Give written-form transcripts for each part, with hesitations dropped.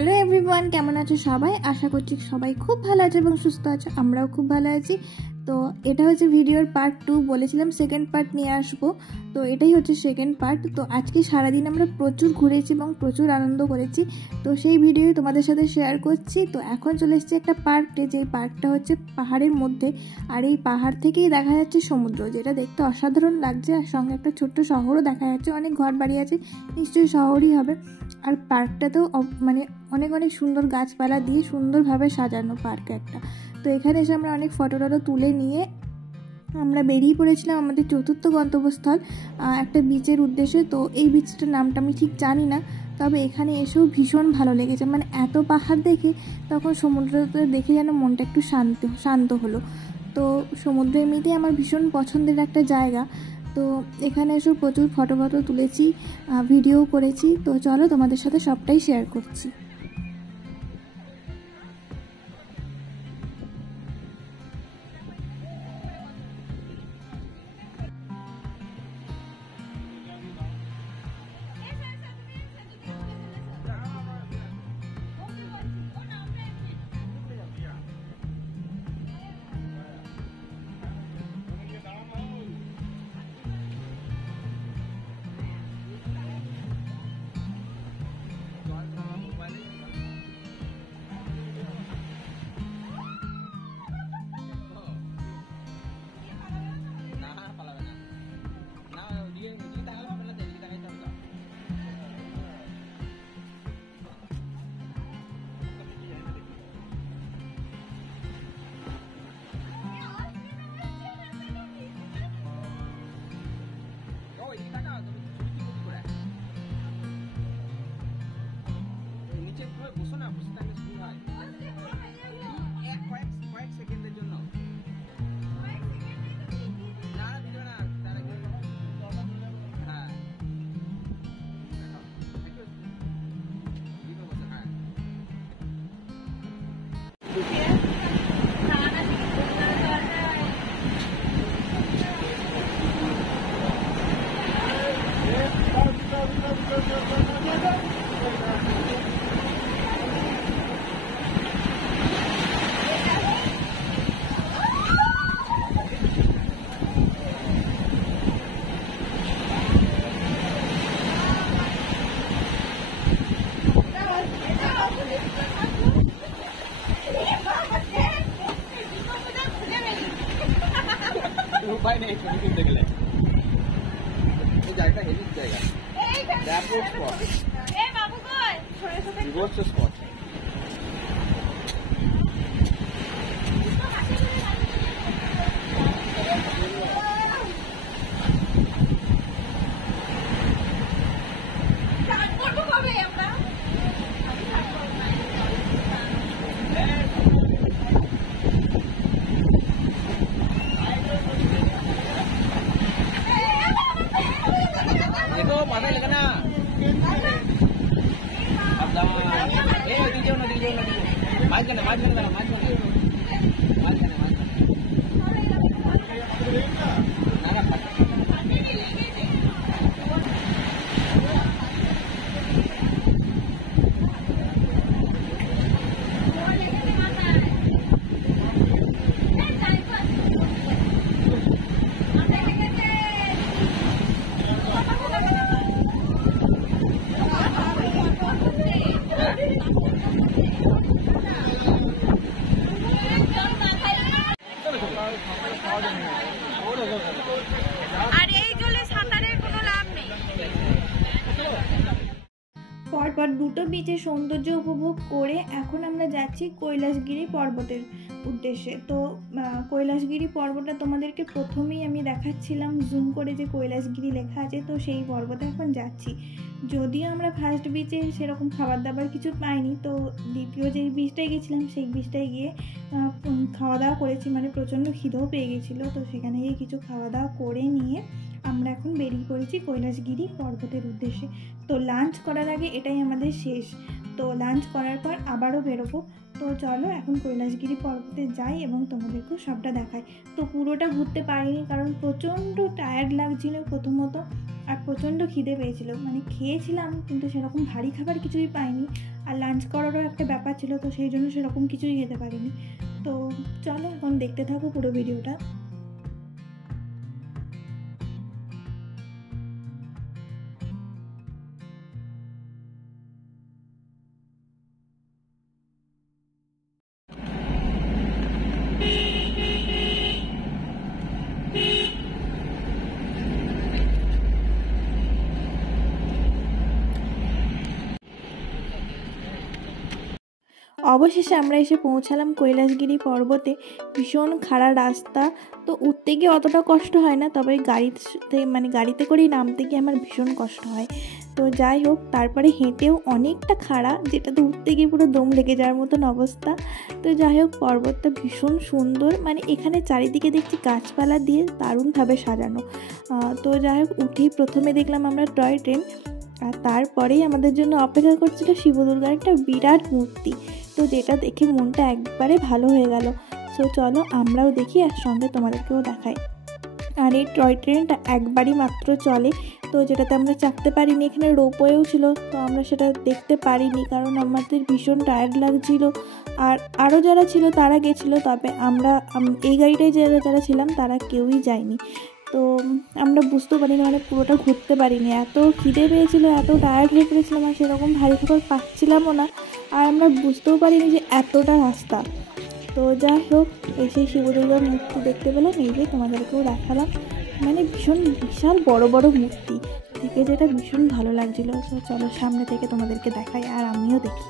Hello everyone, কেমন আছো সবাই? আশা করছি সবাই খুব ভালো আছে এবং সুস্থ আছে। আমরাও খুব ভালো আছি। তো এটা হচ্ছে ভিডিওর পার্ট 2। বলেছিলাম সেকেন্ড পার্ট নিয়ে আসবো, তো এটাই হচ্ছে সেকেন্ড পার্ট। তো আজকে সারাদিন আমরা প্রচুর ঘুরেছি এবং প্রচুর আনন্দ করেছি, তো সেই ভিডিও তোমাদের সাথে শেয়ার করছি। তো এখন চলে এসেছি একটা পার্কে, যেই পার্কটা হচ্ছে পাহাড়ের মধ্যে, আর এই পাহাড় থেকেই দেখা যাচ্ছে সমুদ্র, যেটা দেখতে অসাধারণ লাগছে। আর সঙ্গে একটা ছোট্ট শহরও দেখা যাচ্ছে, অনেক ঘর বাড়ি আছে, নিশ্চয়ই শহরই হবে। আর পার্কটাতেও মানে অনেক অনেক সুন্দর গাছপালা দিয়ে সুন্দরভাবে সাজানো পার্ক একটা। তো এখানে এসে আমরা অনেক ফটো টটো তুলে নিয়ে আমরা বেরিয়ে পড়েছিলাম আমাদের চতুর্থ গন্তব্যস্থল, একটা বিচের উদ্দেশ্যে। তো এই বিচটার নামটা আমি ঠিক জানি না, তবে এখানে এসেও ভীষণ ভালো লেগেছে। মানে এত পাহাড় দেখে তখন সমুদ্রটা দেখে যেন মনটা একটু শান্ত হলো। তো সমুদ্র এমনিতেই আমার ভীষণ পছন্দের একটা জায়গা। তো এখানে এসেও প্রচুর ফটো তুলেছি, ভিডিও করেছি। তো চলো তোমাদের সাথে সবটাই শেয়ার করছি। উপায় নেই, ছবি তুলতে গেলে এই জায়গাটা হেভি জায়গা, ব্যাপক স্পট, বিভৎস স্পট। আর এই জলে সাঁতারের কোনো লাভ নেই। পরপর দুটো বিচের সৌন্দর্য উপভোগ করে এখন আমরা যাচ্ছি কৈলাসগিরি পর্বতের উদ্দেশ্যে। তো কৈলাসগিরি পর্বতটা তোমাদেরকে প্রথমেই আমি দেখাচ্ছিলাম জুম করে, যে কৈলাসগিরি লেখা আছে। তো সেই পর্বতে এখন যাচ্ছি। যদিও আমরা ফার্স্ট বিচে সেরকম খাবার দাবার কিছু পাইনি, তো দ্বিতীয় যেই বিচটায় গেছিলাম সেই বিচটায় গিয়ে খাওয়া দাওয়া করেছি। মানে প্রচণ্ড খিদেও পেয়ে গেছিলো, তো সেখানে গিয়ে কিছু খাওয়া দাওয়া করে নিয়ে আমরা এখন বেরিয়ে পড়েছি কৈলাসগিরি পর্বতের উদ্দেশ্যে। তো লাঞ্চ করার আগে এটাই আমাদের শেষ। তো লাঞ্চ করার পর আবারও বেরোবো। তো চলো এখন কৈলাসগিরি পর্বতে যাই এবং তোমাদেরকেও সবটা দেখাই। তো পুরোটা ঘুরতে পারিনি, কারণ প্রচণ্ড টায়ার্ড লাগছিল প্রথমত, আর প্রচণ্ড খিদে পেয়েছিল, মানে খেয়েছিলাম কিন্তু সেরকম ভারী খাবার কিছুই পাইনি, আর লাঞ্চ করারও একটা ব্যাপার ছিল, তো সেই জন্য সেরকম কিছুই খেতে পারিনি। তো চলো এখন দেখতে থাকো পুরো ভিডিওটা। অবশেষে আমরা এসে পৌঁছালাম কৈলাসগিরি পর্বতে। ভীষণ খাড়া রাস্তা, তো উঠতে গিয়ে অতটা কষ্ট হয় না, তবে গাড়িতে করেই নামতে গিয়ে আমার ভীষণ কষ্ট হয়। তো যাই হোক, তারপরে হেঁটেও অনেকটা খাড়া, যেটাতে উঠতে গিয়ে পুরো দম লেগে যাওয়ার মতন অবস্থা। তো যাই হোক, পর্বতটা ভীষণ সুন্দর, মানে এখানে চারিদিকে দেখছি গাছপালা দিয়ে দারুণভাবে সাজানো। তো যাই হোক, উঠেই প্রথমে দেখলাম আমরা টয় ট্রেন, আর তারপরেই আমাদের জন্য অপেক্ষা করছিল শিব দুর্গার একটা বিরাট মূর্তি, তো যেটা দেখে মনটা একবারে ভালো হয়ে গেল। সো চলো আমরাও দেখি, আর সঙ্গে তোমাদেরকেও দেখাই। আর এই টয় ট্রেনটা একবারই মাত্র চলে, তো যেটাতে আমরা চাপতে পারিনি। এখানে রোপওয়েও ছিল, তো আমরা সেটা দেখতে পারিনি, কারণ আমাদের ভীষণ টায়ার্ড লাগছিল। আর আরও যারা ছিল তারা গেছিলো, তবে আমরা এই গাড়িটায় যারা ছিলাম তারা কেউই যায়নি। তো আমরা বুঝতেও পারিনি, মানে পুরোটা ঘুরতে পারিনি, এত খিদে পেয়েছিল, এত টায়ার্ড হয়ে পড়েছিলাম, আর সেরকম ভারী খাবার পাচ্ছিলামও না, আর আমরা বুঝতেও পারিনি যে এতটা রাস্তা। তো যাই হোক, এসে শিব দুর্গার মূর্তি দেখতে পেলাম, এই যে তোমাদেরকেও দেখালাম, মানে ভীষণ বিশাল বড় বড় মূর্তি থেকে যেটা ভীষণ ভালো লাগছিলো। তো চলো সামনে থেকে তোমাদেরকে দেখাই, আর আমিও দেখি।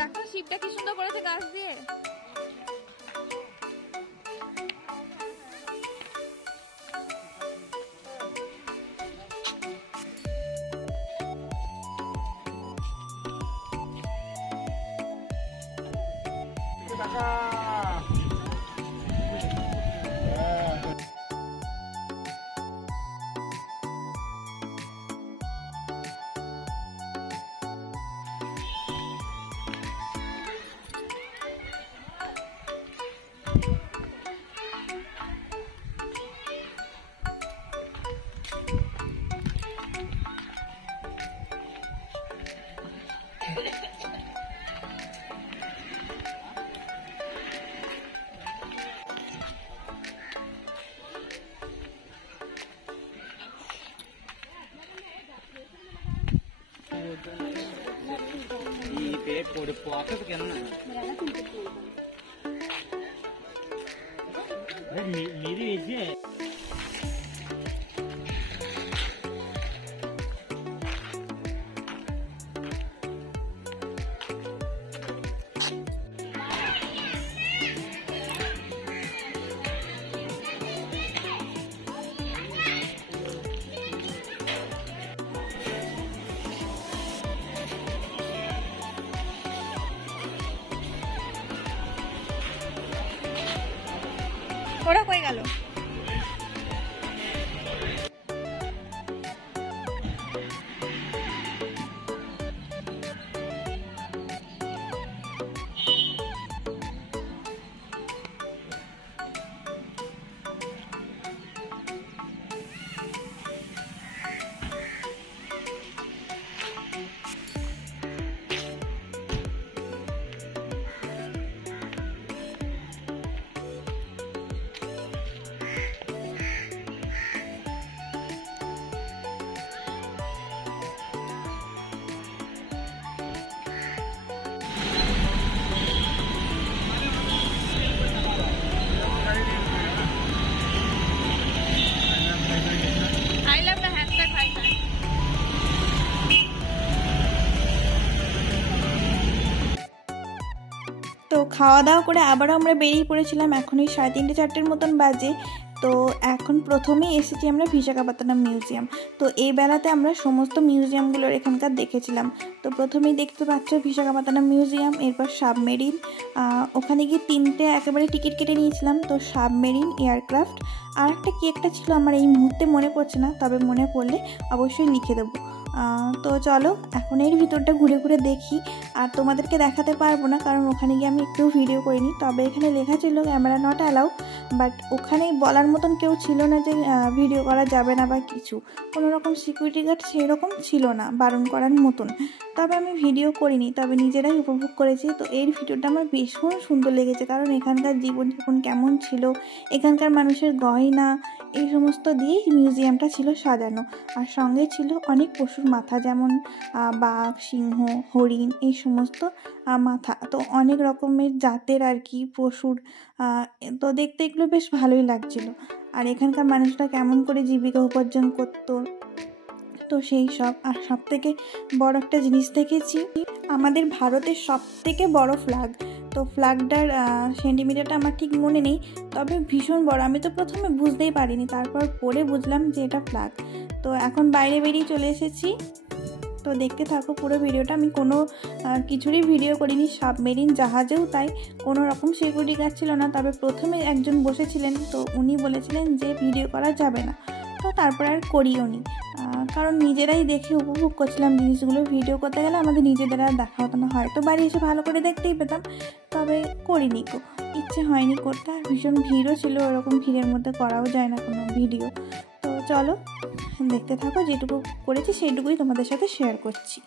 দেখো শিবটা কি সুন্দর করেছে গাছ দিয়ে। ওরা কই গেল? তো খাওয়া দাওয়া করে আবারও আমরা বেরিয়ে পড়েছিলাম। এখন এই 3:30-4টের মতন বাজে। তো এখন প্রথমেই এসেছি আমরা বিশাখাপত্তনম মিউজিয়াম। তো এই বেলাতে আমরা সমস্ত মিউজিয়ামগুলোর এখানকার দেখেছিলাম। তো প্রথমেই দেখতে পাচ্ছ বিশাখাপত্তনম মিউজিয়াম, এরপর সাবমেরিন। ওখানে গিয়ে 3টে একেবারে টিকিট কেটে নিয়েছিলাম। তো সাবমেরিন, এয়ারক্রাফট, আর একটা কি একটা ছিল আমার এই মুহূর্তে মনে পড়ছে না, তবে মনে পড়লে অবশ্যই লিখে দেবো। তো চলো এখন এর ভিতরটা ঘুরে ঘুরে দেখি। আর তোমাদেরকে দেখাতে পারবো না কারণ ওখানে গিয়ে আমি একটু ভিডিও করিনি, তবে এখানে লেখা ছিল ক্যামেরা নট অ্যালাউ, বাট ওখানে বলার মতন কেউ ছিল না যে ভিডিও করা যাবে না বা কিছু, কোনো রকম সিকিউরিটি গার্ড সেই রকম ছিল না বারণ করার মতন। তবে আমি ভিডিও করিনি, তবে নিজেরাই উপভোগ করেছি। তো এর ভিডিওটা আমার ভীষণ সুন্দর লেগেছে কারণ এখানকার জীবনযাপন কেমন ছিল, এখানকার মানুষের গয়না, এই সমস্ত দিয়েই মিউজিয়ামটা ছিল সাজানো। আর সঙ্গে ছিল অনেক পশুর মাথা, যেমন বাঘ, সিংহ, হরিণ, এই সমস্ত মাথা। তো অনেক রকমের জাতের আর কি পশুর। তো দেখতে এগুলো বেশ ভালোই লাগছিল। আর এখানকার মানুষরা কেমন করে জীবিকা উপার্জন করতো, তো সেই সব। আর সব থেকে বড় একটা জিনিস দেখেছি, আমাদের ভারতের সব থেকে বড় ফ্ল্যাগ। তো ফ্ল্যাগটার সেন্টিমিটারটা আমার ঠিক মনে নেই, তবে ভীষণ বড়। আমি তো প্রথমে বুঝতেই পারিনি, তারপর পরে বুঝলাম যে এটা ফ্ল্যাগ। তো এখন বাইরে বেরিয়ে চলে এসেছি। তো দেখতে থাকো পুরো ভিডিওটা। আমি কোনো কিছুরই ভিডিও করিনি, সাবমেরিন জাহাজেও তাই কোনো রকম সিকিউরিটি গার্ড ছিল না। তবে প্রথমে একজন বসেছিলেন, তো উনি বলেছিলেন যে ভিডিও করা যাবে না। তো তারপর আর করিও নি, কারণ নিজেরাই দেখে উপভোগ করছিলাম জিনিসগুলো। ভিডিও করতে গেলে আমাদের নিজেদের আর দেখা হতো না, হয়তো বাড়ি এসে ভালো করে দেখতেই পেতাম, তবে করিনি, ইচ্ছে হয়নি করতে। আর ভীষণ ভিড়ও ছিল, ওরকম ভিড়ের মধ্যে করাও যায় না কোনো ভিডিও। তো চলো দেখতে থাকো, যেটুকু করেছি সেইটুকুই তোমাদের সাথে শেয়ার করছি।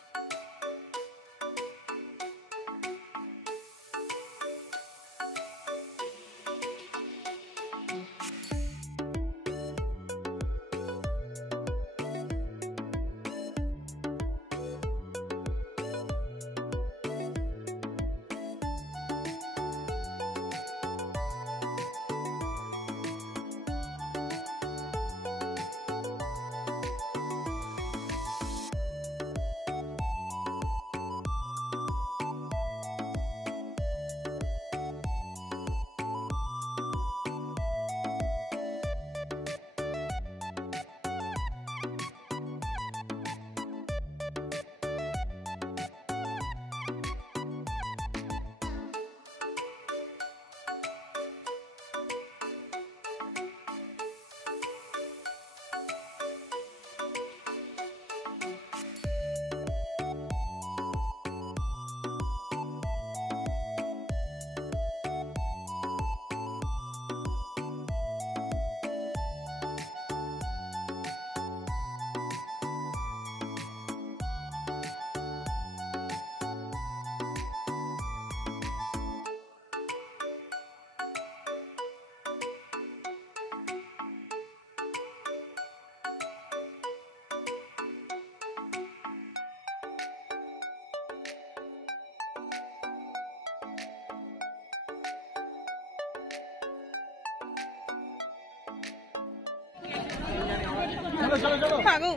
ভাগো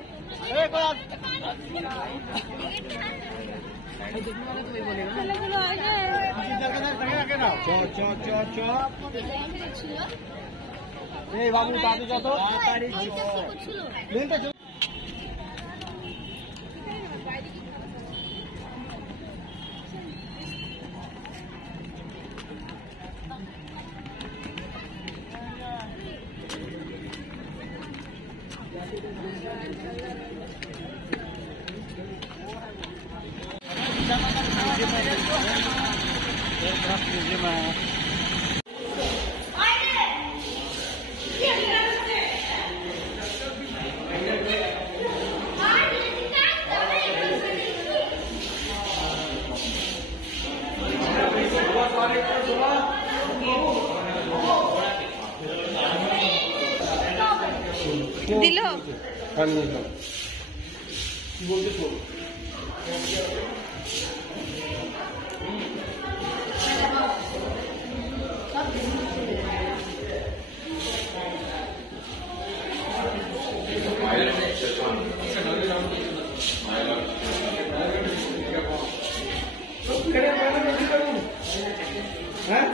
বাবু দাদু যত দিল হ্যাঁ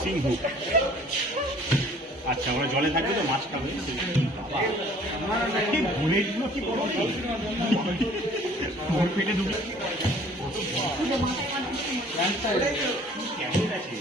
সিংহু আচ্ছা ওরা জলে থাকবে তো মাছ খাবে বুলেটগুলো কি বড় মোর পেটে ঢুকে কেমন আছে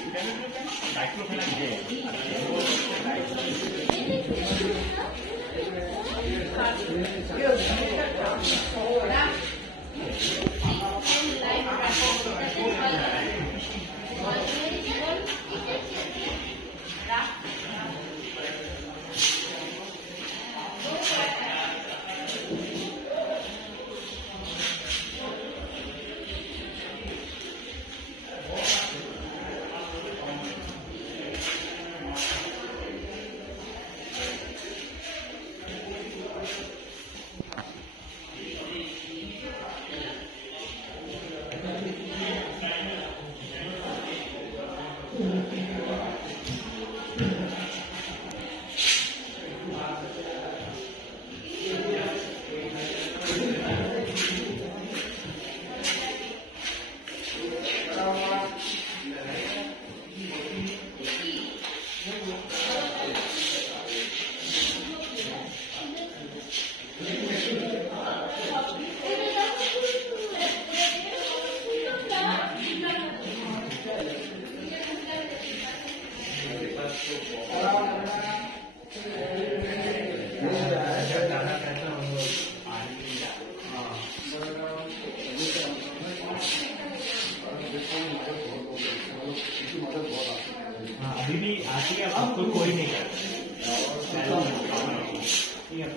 अभी भी आती है आपको कोई नहीं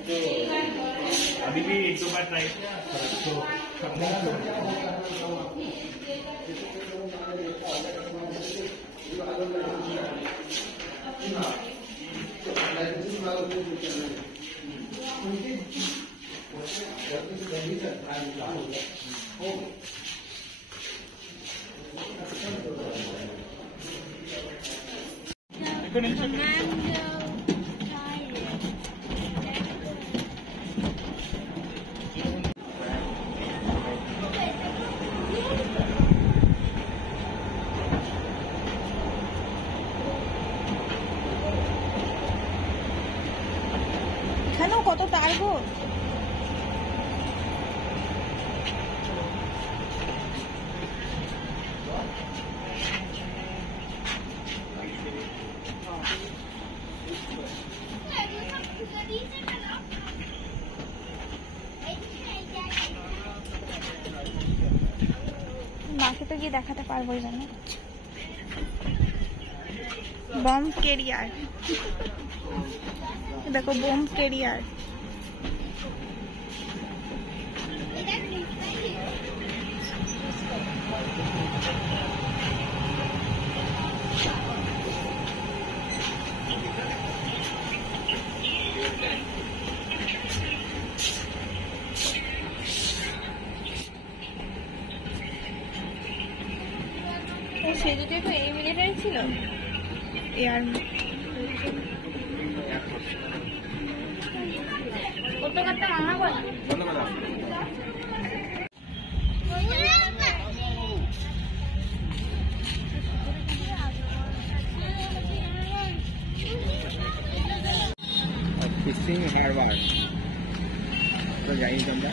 तो अभी भी एक दो बार ट्राई किया तो এখানেও কত টার গো। মাকে তো গিয়ে দেখাতে পারবোই না। বম কেরিয়ার দেখো, বম কেরিয়ার। সে যদি তো এই মিলিটারি ছিল, এয়ার ফিশিং হারবার তো যাই তোমরা।